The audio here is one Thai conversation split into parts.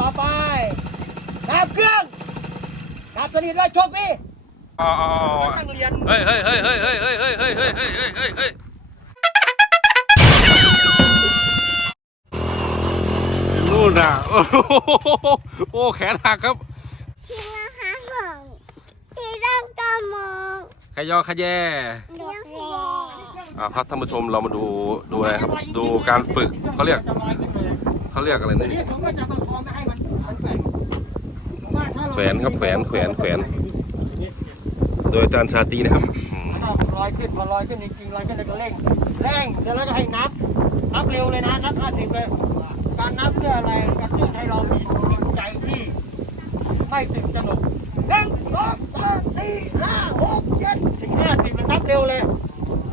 ต่อไปนับเครื่องนับสนิทเลยโชคดีอ๋ออ๋อตั้งเรียนเฮ้ยเฮ้ยเฮ้ยเฮ้ยเฮ้ยเฮ้ยเฮ้ยเฮ้ยเฮ้ยเฮ้ยเฮ้ยนู่นน่ะโอ้โอ้แขนหักครับที่มาหาของที่เริ่มกมองขยอขยแยเลี้ อ่าครับท่านผู้ชมเรามาดูดูอะไรครับ ดูการฝึกเขาเรียกเขาเรียกอะไรนี่นี้ผมก็จะประคองไม่ให้มันมันแกว่งผมว่าถ้าเราแขวนครับแขวนแขวนแขวนโดยอาจารย์ชาตีนะครับลอยขึ้นพอลอยขึ้นจริงๆลอยขึ้นแล้วก็เร่งเร่งเสร็จแล้วก็ให้นับนับเร็วเลยนะนับห้าสิบเลยการนับเพื่ออะไรกระตุ้นให้เรามีจิตใจที่ไม่ตื่นตระหนกหนึ่งสองสามสี่ห้าหกเจ็ดถึงห้าสิบมันนับเร็วเลย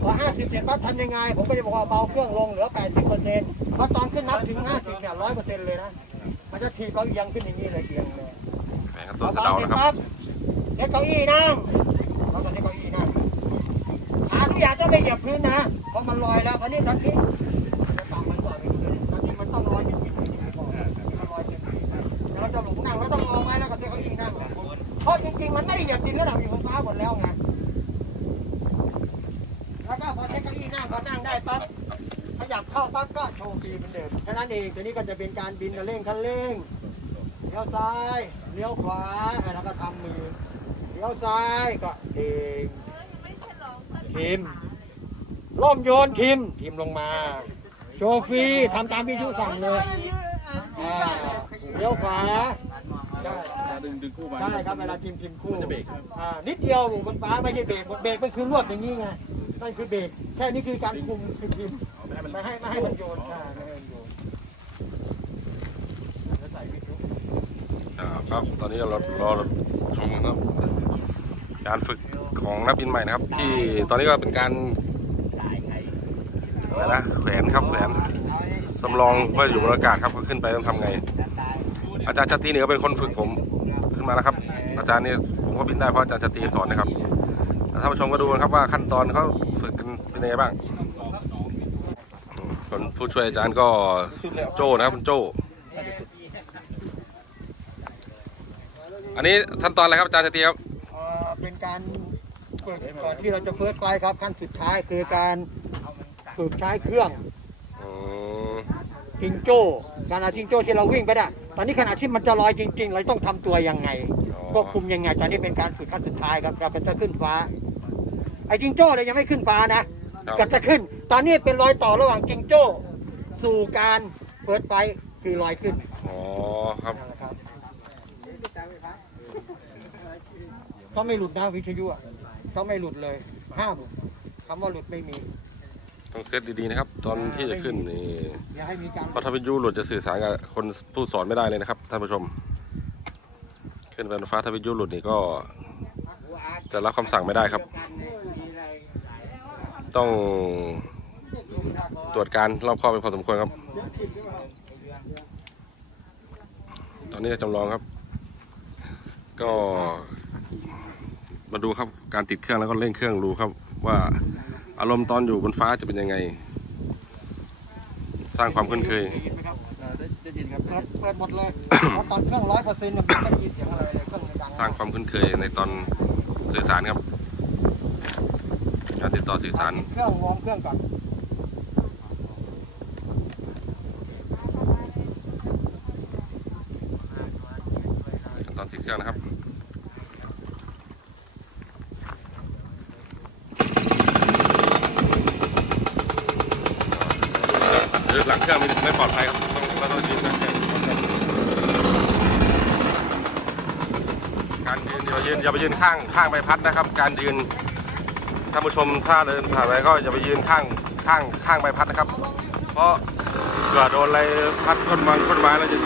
พอห้า สิบเสร็จปั๊บทำยังไง ผมก็จะบอกว่าเบาเครื่องลงเหลือแปดสิบเปอร์เซ็นต์พอตอนขึ้นนับถึงห้าสิบเนี่ยร้อยเปอร์เซ็นต์เลยนะ มันจะทีเขาเอียงขึ้นอย่างนี้เลยเอียงเลยแหมครับพต้อนสะเดาเสร็จนะครับปั๊บเช็ดเก้าอี้นั่งเราก็เช็ดเก้าอี้นั่งขาทุกอย่างต้องไม่เหยียบพื้นนะ เพราะมันลอยแล้ววันนี้ตอนนี้จะตามมันก่อนตอนนี้มันต้องลอยจริงๆจริงๆก่อนมันลอยจริงๆแล้วเราจะหลงนั่งเราต้องเอาไว้แล้วก็เช็ดเก้าอี้นั่งเพราะจริงๆมันไม่ได้เหยียบดินระดับอยู่บนฟ้าหมดแล้วไง แล้วก็พอเช็คเก้าอี้นั่งพอนั่ง ได้ปั๊บขยับเข้าปั๊บก็โชว์ฟรีเหมือนเดิมแค่นั้นเองตัวนี้ก็จะเป็นการบินกับเร่งคันเร่งเลี้ยวซ้ายเลี้ยวขวาแล้วก็ทำมือเลี้ยวซ้ายก็เองทิมล่มโยนทิมทิมลงมา โชว์ฟรีทำตามที่ชูสั่งเลยอ่าเลี้ยวขวาได้ดึงดึงคู่มาได้ครับเวลาทีมทีมคู่จะเบรกอ่านิดเดียวอยู่บนฟ้าไม่ใช่เบรกเบรกมันคือรวดอย่างนี้ไง นั่นคือเบรกแค่นี้คือการคุมคือทีมไม่ให้ไม่ให้มันโยนอ่าไม่ให้มันโยนแล้วใส่วิทยุอ่าครับ ตอนนี้เรารอชมครับ การฝึกของนักบินใหม่นะครับ ที่ตอนนี้ก็เป็นการอะไรนะแขวนครับแขวนสำรองเพื่ออยู่บนอากาศครับก็ขึ้นไปต้องทำไง อาจารย์ชาตรีเนี่ก็เป็นคนฝึกผมขึ้นมานะครับ อาจารย์นี่ผมก็บินได้เพราะอาจารย์ชาตรีสอนนะครับ ท่านผู้ชมก็ดูนะครับว่าขั้นตอนเขาฝึกกันเป็นยังไงบ้างอืมคนผู้ช่วยอาจารย์ก็โจ้นะครับคุณโจ้ อันนี้ขั้นตอนอะไรครับอาจารย์ชาตรีครับเอ่อเป็นการฝึกก่อนที่เราจะเฟิร์สไฟล์ครับขั้นสุดท้ายคือการฝึกใช้เครื่องอืมจิงโจ้การเอาจิงโจ้ที่เราวิ่งไปเนี่ยตอนนี้ขณะที่มันจะลอยจริง ๆ เราต้องทำตัวยังไง ควบคุมยังไงตอนนี้เป็นการฝึกขั้นสุดท้ายครับเราเป็นจะขึ้นฟ้า ไอ้จิงโจ้เลยยังไม่ขึ้นฟ้านะครับเกับจะขึ้น ตอนนี้เป็นรอยต่อระหว่างจิงโจ้ สู่การเปิดไฟคือลอยขึ้นอ๋อครับก็ไม่หลุดนะวิทยุอะก็ไม่หลุดเลยห้ามคำว่าหลุดไม่มีต้องเซตดีๆนะครับ ตอนที่จะขึ้นนี่อย่าให้มีการเพราะถ้าวิทยุหลุดจะสื่อสารกับคนผู้สอนไม่ได้เลยนะครับท่านผู้ชม ขึ้นบนฟ้าถ้าวิทยุหลุดนี่ก็จะรับคำสั่งไม่ได้ครับ ต้องตรวจการรอบคอบเป็นพอสมควรครับ ตอนนี้จำลองครับ ก็มาดูครับการติดเครื่องแล้วก็เร่งเครื่องดูครับ ว่าอารมณ์ตอนอยู่บนฟ้าจะเป็นยังไง สร้างความคุ้นเคย ครับเปิดเปิดหมดเลยเพราะตอนเครื่องร้อยเปอร์เซ็นต์มันไม่ได้ยินเสียงอะไรเลยเครื่องมันดังสร้างความคุ้นเคยในตอนสื่อสารครับ การติดต่อสื่อสาร เครื่องวอร์มเครื่องก่อนขั้นตอนติดเครื่องนะครับ หรือหลังเครื่องไม่ไม่ปลอดภัยครับต้องเราต้องยืนหลังเครื่องการ ยืนอย่าไปยืนอย่าไปยืนข้างข้างใบพัดนะครับ การยืนท่านผู้ชมถ้าเดินผ่านไปก็อย่าไปยืนข้างข้างข้างใบพัดนะครับ เพราะเกิดโดนอะไรพัดต้นไม้ต้นไม้แล้วจะ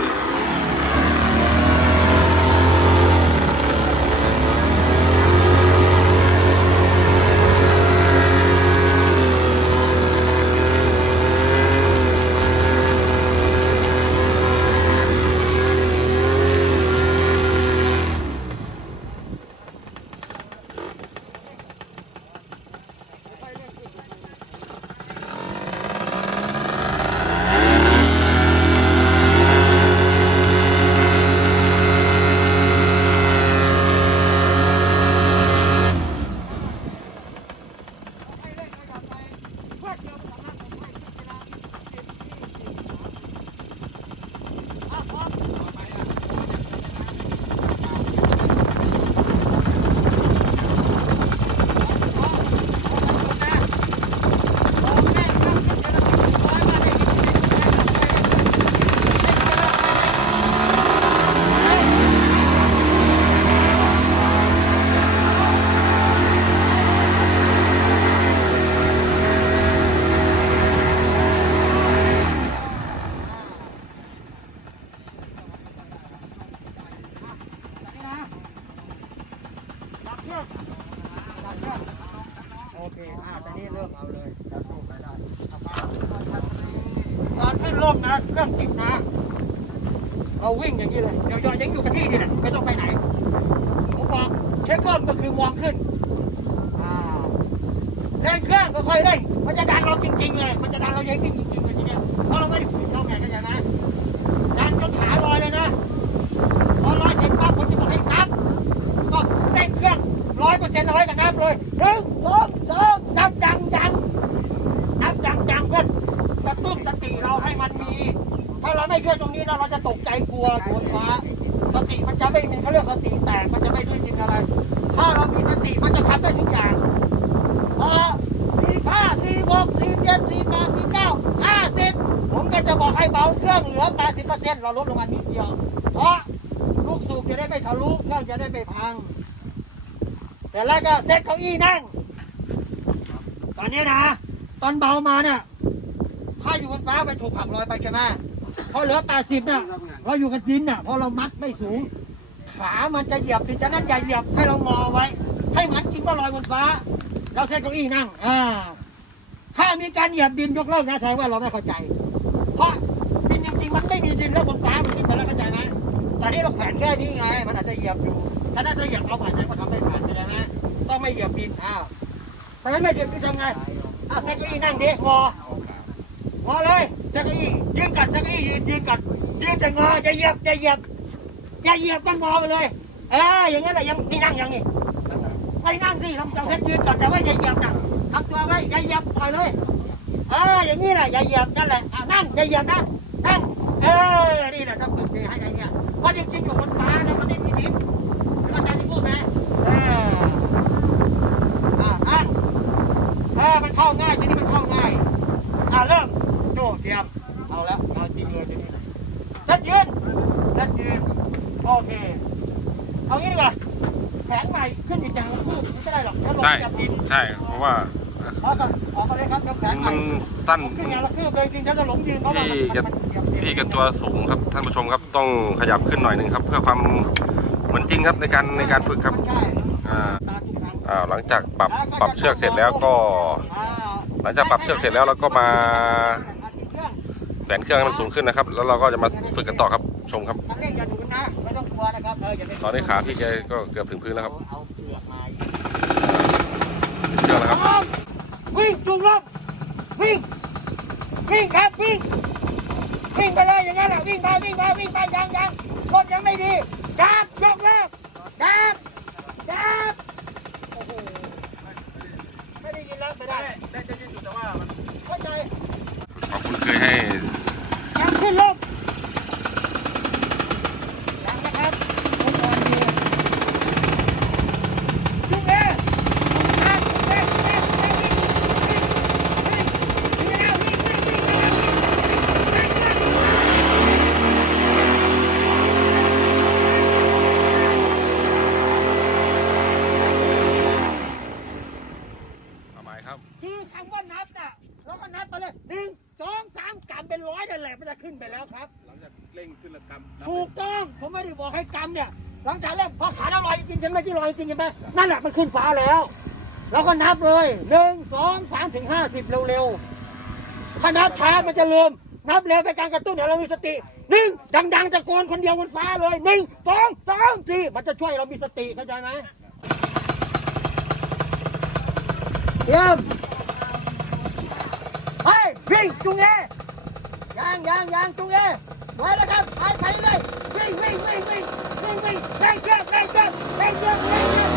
โอเคอ่าตอนนี้เริ่มเอาเลยจับลูกไปได้ตอนขึ้นลมนะเครื่องติดนะเราวิ่งอย่างนี้เลยเดี๋ยวยอยังอยู่กับที่นี่แหละไม่ต้องไปไหนผมบอกเช็คกล้องก็คือมองขึ้นเร่งเครื่องก็ค่อยเร่งมันจะดันเราจริงๆเลยมันจะดันเราเองจริงๆเลยทีเนี้ยเพราะเราไม่ ลดลงมานิดเดียว เพราะลูกสูบจะได้ไม่ทะลุเครื่องจะได้ไม่พัง แต่แรกก็เซ็ตเก้าอี้นั่ง ตอนนี้นะ ตอนเบามาเนี่ย ถ้าอยู่บนฟ้าไปถูกขับลอยไปใช่ไหมพอเหลือ80เนี่ยเราอยู่กับดินเนี่ยเพราะเรามัดไม่สูง ขามันจะเหยียบดินฉะนั้นอย่าเหยียบให้เรางอไว้ ให้มือนจริงว่าลอยบนฟ้า เราเซ็ตเก้าอี้นั่ง อ่า ถ้ามีการเหยียบดินยกเลิกนะแสดงว่าเราไม่เข้าใจ แค่นี้ไง มันอาจจะเหยียบอยู่ ถ้าน่าจะเหยียบเอาผ่านใจก็ทำได้ผ่านเข้าใจไหมต้องไม่เหยียบดินอ้าวถ้างั้นไม่เหยียบดินทำไงอ้าวเซ็ตก้าอี้นั่งดิงอพอเลยจักรอี้ยืนกัดจักรอี้ยืนยืนกัดยืนจะงอจะเหยียบจะเหยียบจะเหยียบต้องงอไปเลย เอออย่างนี้แหละยังนี่นั่งยังนี่ไม่นั่งสิทำจังเซ็ตยืนกัดแต่ว่าอย่าเหยียบนะทำตัวไว้อย่าเหยียบปล่อยเลย เอออย่างนี้แหละอย่าเหยียบนั่นแหละอะนั่งอย่าเหยียบนะนั่งเออนี่แหละต้องฝึกดีให้ไอ้เนี่ย เพราะจริงๆอยู่บนฟ้าแล้วมันไม่มีดินเข้าใจที่พูดไหมเอออะนั่งเออมันเข้าง่ายทีนี้มันเข้าง่ายอ่าเริ่มโจ้เตรียมเอาแล้วเอาจริงเลยทีนี้เซตยืนเซตยืนโอเค เอางี้ดีกว่าแผนใหม่ขึ้นอีกอย่างละคู่ไม่ได้หรอกแล้วลงได้จับดินใช่เพราะว่าเอากันออกมาเลยครับ ม่มันสั้นขึ้นอย่างละคู่เลยจริงๆจะหลงยืนเพราะว่าพี่มันแกมันเหยียบดินพี่กันตัวสูงครับท่านผู้ชมครับต้องขยับขึ้นหน่อยหนึ่งครับ เพื่อความเหมือนจริงครับในการในการฝึกครับใช่อ่าตาทุกครั้งอ่าหลังจากปรับปรับเชือกเสร็จแล้วก็อ่าหลังจากปรับเชือกเสร็จแล้วเราก็มาแขวนเครื่องให้มันสูงขึ้นนะครับ แล้วเราก็จะมาฝึกกันต่อครับชมครับคันเร่งอย่าหนุนนะไม่ต้องกลัวนะครับเอออย่าไปตอนนี้ขาพี่แกก็เกือบถึงพื้นแล้วครับเอาเปลือกมาเชือกแล้วครับพร้อมวิ่งจุงลบ วิ่ง วิ่งครับวิ่ง วิ่งไปเลยอย่างนั้นแหละวิ่งไปวิ่งไปวิ่งไปยังยังรถยังไม่ดีดับยกเลิกดับดับโอ้โหไม่ได้ยินแล้วไม่ได้ได้จะยินอยู่แต่ว่ามันเข้าใจ ขอบคุณเคยให้ ยังขึ้นลบยังนะครับผมอ่อนอยู่จุงเออะจุงเอจุงเอจุงเอวิ่งวิ่งวิ่งวิ่งวิ่งแล้ววิ่งวิ่งวิ่งแล้ววิ่งวิ่งวิ่ง ทำไมครับ คือคำว่านับน่ะเราก็นับไปเลยหนึ่งสองสามกำเป็นร้อยนั่นแหละมันจะขึ้นไปแล้วครับ หลังจากเร่งขึ้นระกำ ถูกต้องผมไม่ได้บอกให้กำเนี่ย หลังจากแรกพอขาเราลอยจริงใช่ไหมที่ลอยจริงใช่ไหม นั่นแหละมันขึ้นฟ้าแล้ว เราก็นับเลยหนึ่งสองสามถึงห้าสิบเร็วๆถ้านับช้ามันจะลืม นับเร็วเป็นการกระตุ้นให้เรามีสติหนึ่งดังๆตะโกนคนเดียวบนฟ้าเลยหนึ่งสองสามสี่มันจะช่วยเรามีสติเข้าใจไหมเยี่ยมเฮ้ยวิ่งจุงเอยางยางยางจุงเอไว้แล้วครับไปไปเลยวิ่งวิ่งวิ่งวิ่งวิ่งวิ่งเร่งเชืองเร่งเชืองเร่งเชืองเร่งเชือง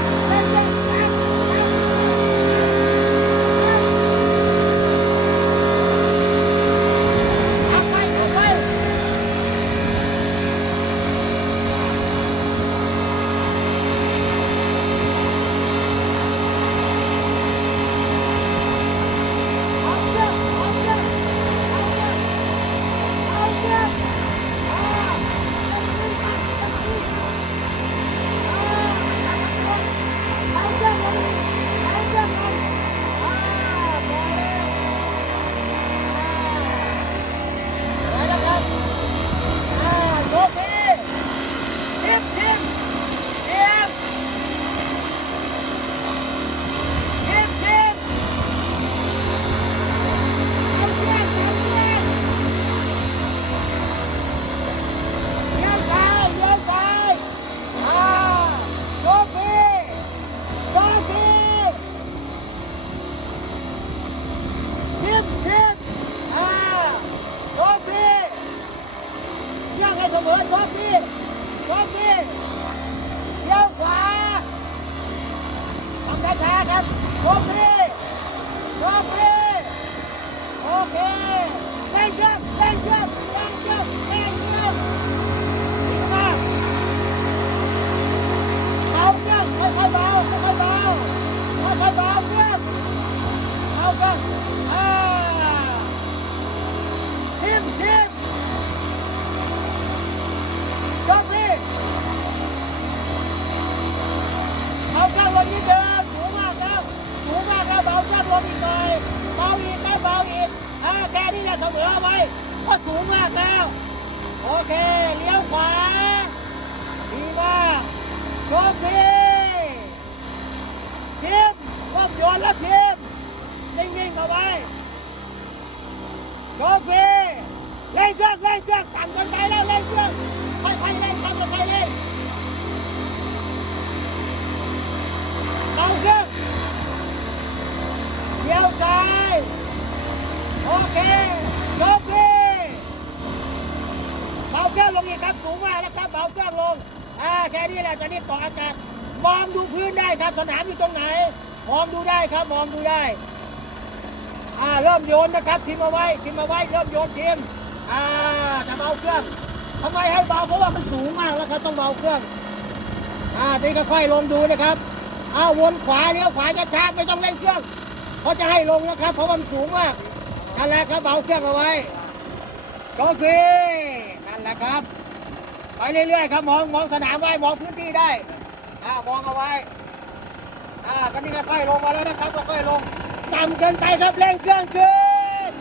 บางอ่าทิมทิมยกนี่เอาเครื่องลงนิดเดิมสูงมากครับสูงมากครับเบาเครื่องลงอีกหน่อยเบาอีกครับเบาอีกอ่าแค่นี้แหละเสมอไว้ก็สูงมากแล้ว โอเคเลี้ยวขวาดีมากโชคดีทีมก้มโยนแล้วทีมนิ่งๆเอาไว้โชคดีเล่นเค ร่งเครื่องสั่งกันไปแล้วเล่นเครื่องค่อยๆเล่นทำกันไปเล่นเอาเครื่องเลี้ยวซ้ายโอเคยกดีเบาเครื่องลงอีกครับสูงมากนะครับเบาเครื่องลงอ่าแค่นี้แหละตอนนี้เกาะอากาศมองดูพื้นได้ครับสนามอยู่ตรงไหนมองดูได้ครับมองดูได้อ่าเริ่มโยนนะครับทิมเอาไว้ทิมเอาไว้เริ่มโยนทิม อ่าจะเบาเครื่องทำไมให้เบาเพราะว่ามันสูงมากแล้วครับต้องเบาเครื่อง อ่าทีนี้ค่อยๆลงดูนะครับเอาวนขวาเลี้ยวขวาช้าๆไม่ต้องเร่งเครื่องเขาจะให้ลงนะครับ เพราะมันสูงมากนั่นแหละครับเบาเครื่องเอาไว้โอเคนั่นแหละครับไปเรื่อยๆครับมองมองสนามไว้มองพื้นที่ได้อ่ามองเอาไว้อ่าก็นี่ค่อยๆลงมาแล้วนะครับค่อยๆลงต่ำเกินไปครับเร่งเครื่องขึ้น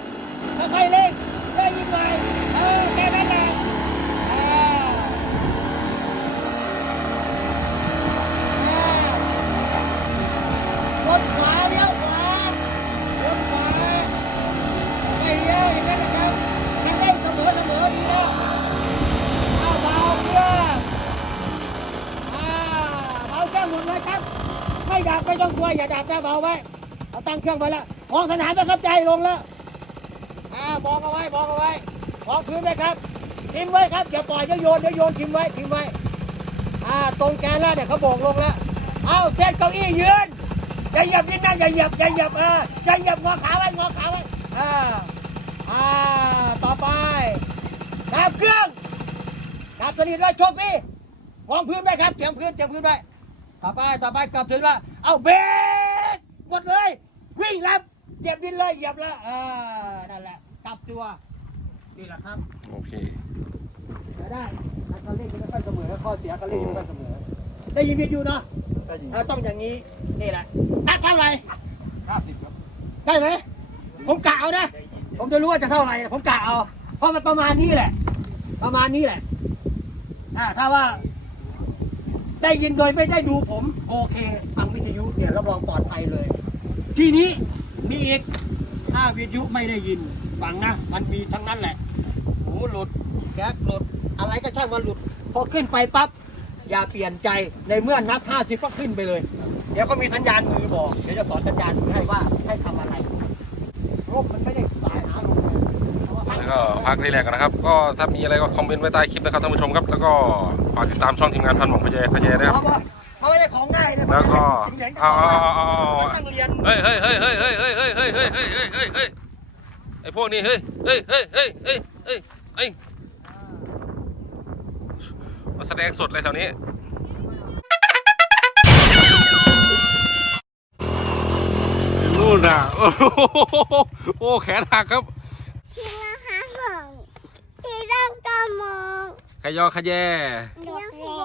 ค่อยๆเร่งเร่งอีกหน่อยเออแค่นั้นแหละอ่า รถขวาเลี้ยวขวารถขวาไม่เลี้ยวอย่างนั้นนะครับยังได้เสมอเสมอดีแล้วเอาเบาเครื่องอ่าเบาเค รื่องหมดเลยครับ ไม่ดับไม่ต้องกลัวอย่าดับนะเบาไว้เอาตั้งเครื่องไว้แล้วมองสนามนะครับใจลงแล้วอ่ามองเอาไว้มองเอาไว้มองพื้นไว้ครับทิ้งไว้ครับอย่าปล่อยอย่าโยนอย่าโยนทิ้งไว้ทิ้งไว้อ่าตรงแกนแล้วเนี่ยเขาโบกลงแล้วเอาเส้นเก้าอี้ยืนอย่าเหยียบนิดนะอย่าเหยียบอย่าเหยียบเอออย่าเหยียบงอขาไว้งอขาไว้อ่าอ่าต่อไปดับเครื่องดับสนิทเลยโชคดีวางพื้นไปครับเตรียมพื้นเตรียมพื้นไป ต่อไปต่อไปกลับถึงแล้วเอาเบรกหมดเลย วิ่งรับเหยียบดินเลยเหยียบแล้วอ่านั่นแหละกลับตัวนี่แหละครับโอเคได้ถ้าเขาเล่นกันไม่ค่อยเสมอข้อเสียเขาเล่นกันไม่ค่อยเสมอได้ยินวิทยุเนาะได้ยินเออต้องอย่างนี้นี่แหละตัดเท่าไหร่ห้าสิบครับได้ไหมผมกะเอานะผมจะรู้ว่าจะเท่าไหร่นะผมกะเอาเพราะมันประมาณนี้แหละ ประมาณนี้แหละอ่าถ้าว่า ได้ยินโดยไม่ได้ดูผม โอเคฟังวิทยุเนี่ยรับรองปลอดภัยเลย ทีนี้มีอีกถ้าวิทยุไม่ได้ยินฟังนะมันมีทั้งนั้นแหละหูหลุดแก๊สหลุด อะไรก็ช่างมันหลุด พอขึ้นไปปั๊บอย่าเปลี่ยนใจในเมื่อนับห้าสิบก็ขึ้นไปเลย เดี๋ยวก็มีสัญญาณมือบอก เดี๋ยวจะสอนสัญญาณมือให้ว่าให้ทำอะไรรบมันไม่ได้สายหาลงเลยแล้ว ก็พักรีแลกซ์กันนะครับ ก็ถ้ามีอะไรก็คอมเมนต์ไว้ใต้คลิปนะครับท่านผู้ชมครับ แล้วก็ฝากติดตามช่องทีมงานพันหมองพะเยพะเยด้วยคเพรับราะว่าเพราะไม่ได้ของง่ายนะแล้วก็เหรียญเอาเอาเอาเอามันเอาต้องเรียนเฮ้ยเฮ้ยเฮ้ยเฮ้ยเฮ้ยเฮ้ยเฮ้ยเฮ้ยเฮ้ยเฮ้ยเฮ้ยเฮ้ยเฮ้ยไอพวกนี้เฮ้ยเฮ้ยเฮ้ยเฮ้ยเฮ้ยเฮ้ยเฮ้ยมาแสดงสดเลยแถวนี้นู่นน่ะโอ้โหโอ้แขนหักครับ ที่มา หาของที่ร่างกามองขยอขยแยเลี้ยงแย่